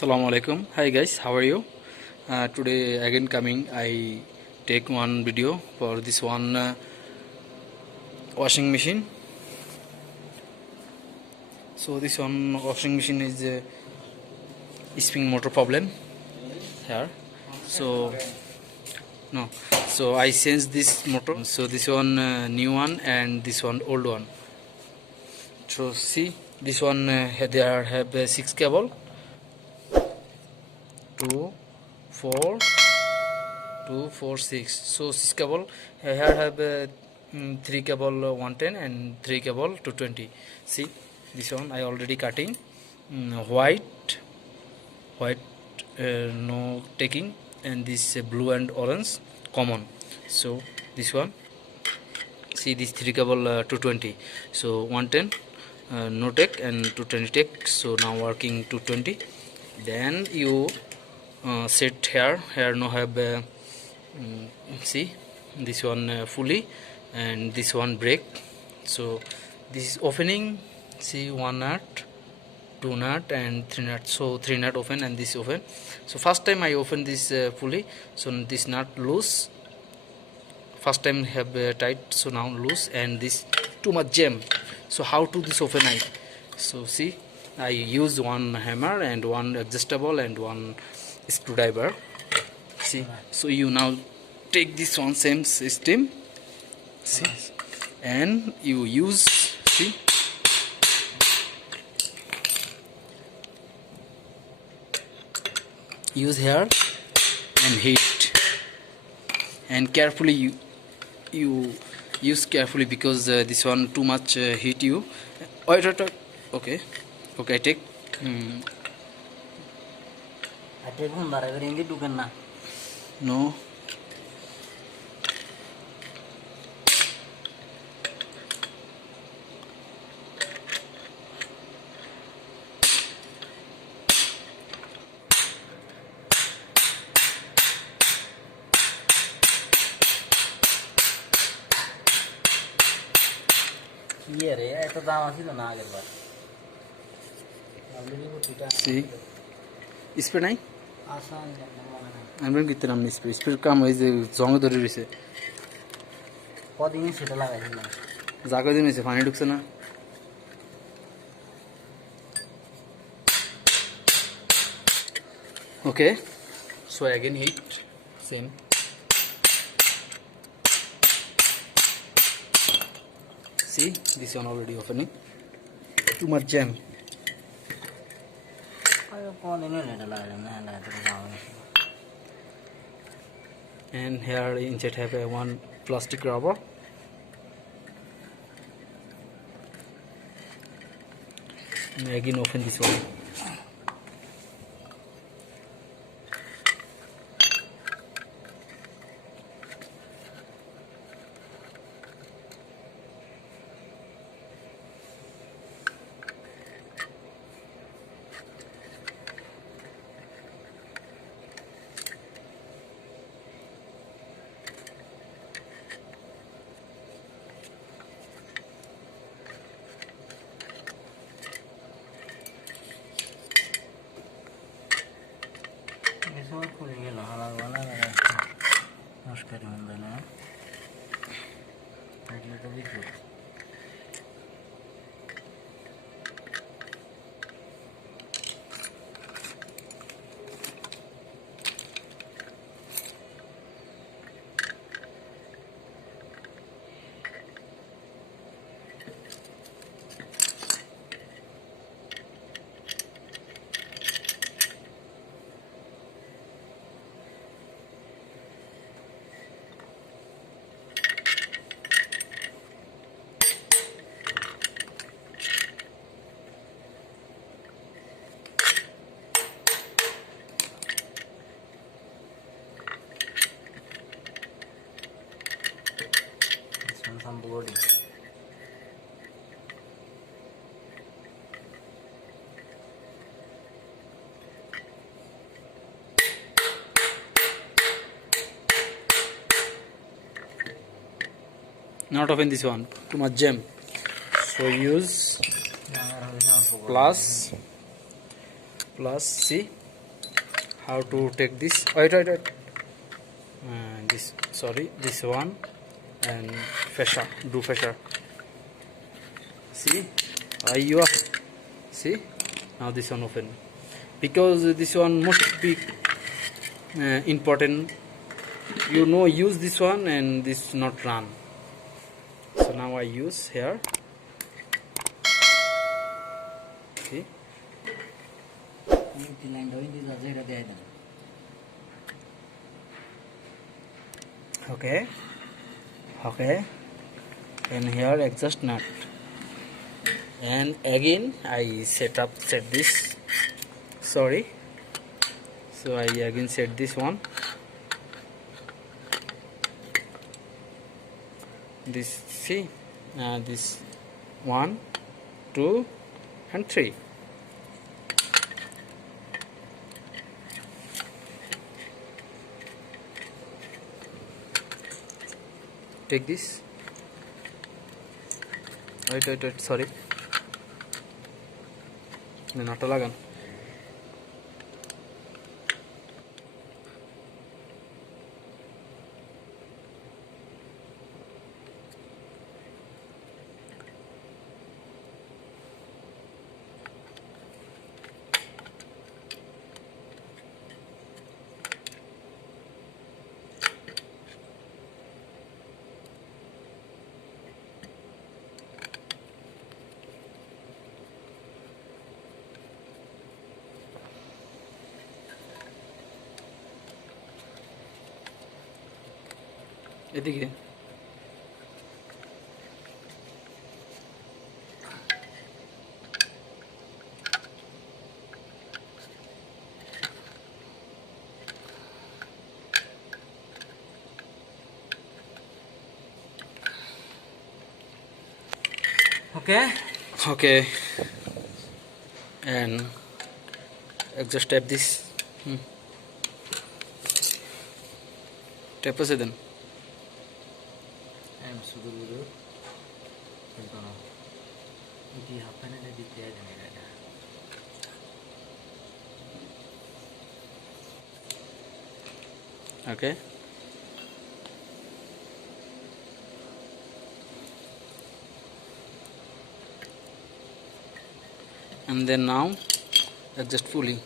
Assalamu alaikum. Hi guys, how are you? Today again coming, I take one video for this one washing machine. So this one washing machine is spring motor problem here. So no, so I changed this motor. So this one new one and this one old one. So see, this one there have 6 cable. 2 4 2 4 6, so 6 cable. Here have 3 cable 110 and 3 cable 220. See, this one I already cutting. White no taking, and this blue and orange common. So this one, see, this 3 cable 220, so 110 no take and 220 take. So now working 220. Then you set here no have see, this one fully, and this one break. So this is opening, see, 1 nut, 2 nut and 3 nut. So 3 nut open and this open. So first time I open this fully, so this nut loose. First time have tight, so now loose, and this too much jam. So how to this open I? So see, I use one hammer and one adjustable and one screwdriver. See, so you now take this one same system, see, and you use, see, use here and heat, and carefully you use carefully, because this one too much heat you. Wait, okay, I take no. See, speed nahi আমি কিতনা নাম speed কাম হই যে জং ধরে রইছে কদিন সেটা লাগাইছিলাম জায়গা দিন হইছে পানি ঢুকছে না okay. So again heat same. See, this one already opening. Too much jam. And here inside have a one plastic rubber. And again open this one. Some boarding. Not open this one, too much jam. So use plus, see, how to take this. Wait. This, sorry, this one, and fascia, do fascia. See, you are, see, now this one open, because this one must be important, use this one and this not run. So now I use here. See, okay, and here exhaust nut, and again I set this, sorry, so I again set this one, this, see, this 1, 2 and 3. Take this. Wait, sorry, not lagan. এদিকে okay, and just tap this, tap আছে দেন। Okay, and then now adjust fully.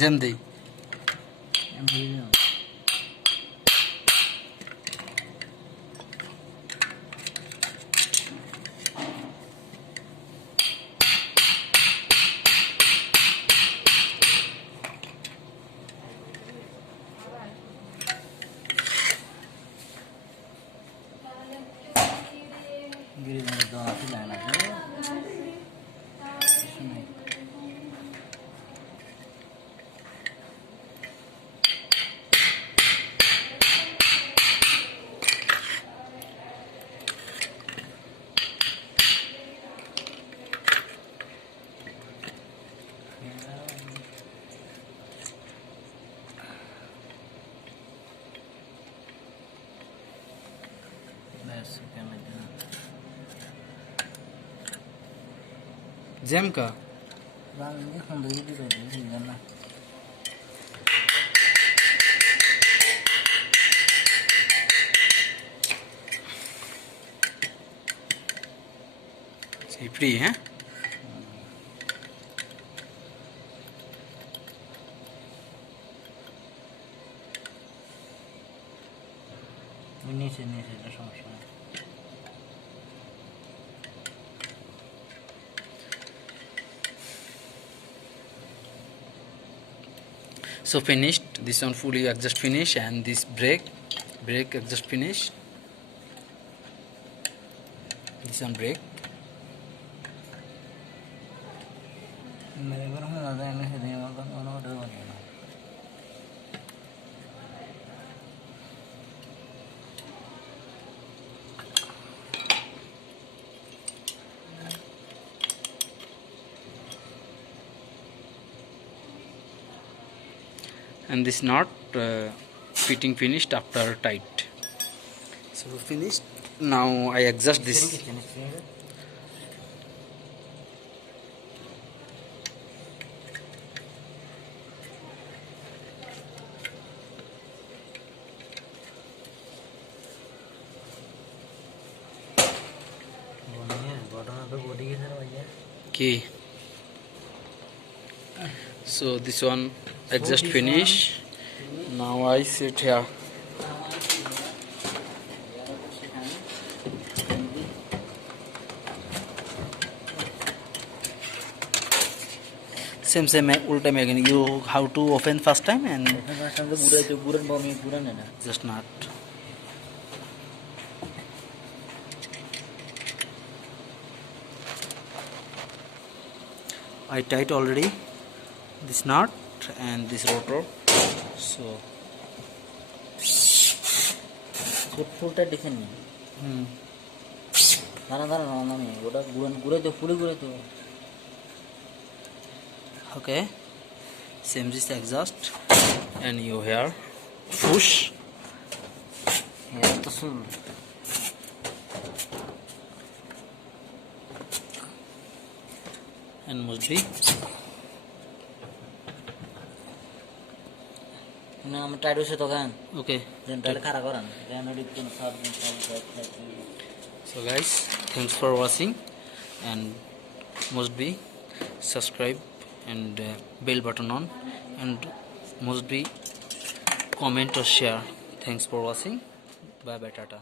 Jam দেই jam ka free, huh? নিচে নিচে এটা সমস্যা নেই। So finished, this one fully exhaust finish, and this brake exhaust finish, this one brake. मेरे घर में ज़्यादा एम एस देने वाला ऑर्डर बनेगा। And this knot fitting finished after tight. So finished. Now I adjust this. Okay. So this one adjust finish. Now I sit here. Same ulta में again. You how to open first time and just not. I tight already this knot and this rotor. So ফুলটা দেখে নি দাঁড়া দাঁড়া না না ওটা ঘুরে তো ফুলে ঘুরে তো okay, same this exhaust and you here push তো শুন and must be না আমি টাইট হইছে তো গান okay. দেন তাহলে খাড়া করেন দেন ওডি কোন সব So guys, thanks for watching, and must be subscribe and bell button on, and must be comment or share. Thanks for watching. Bye bye, tata.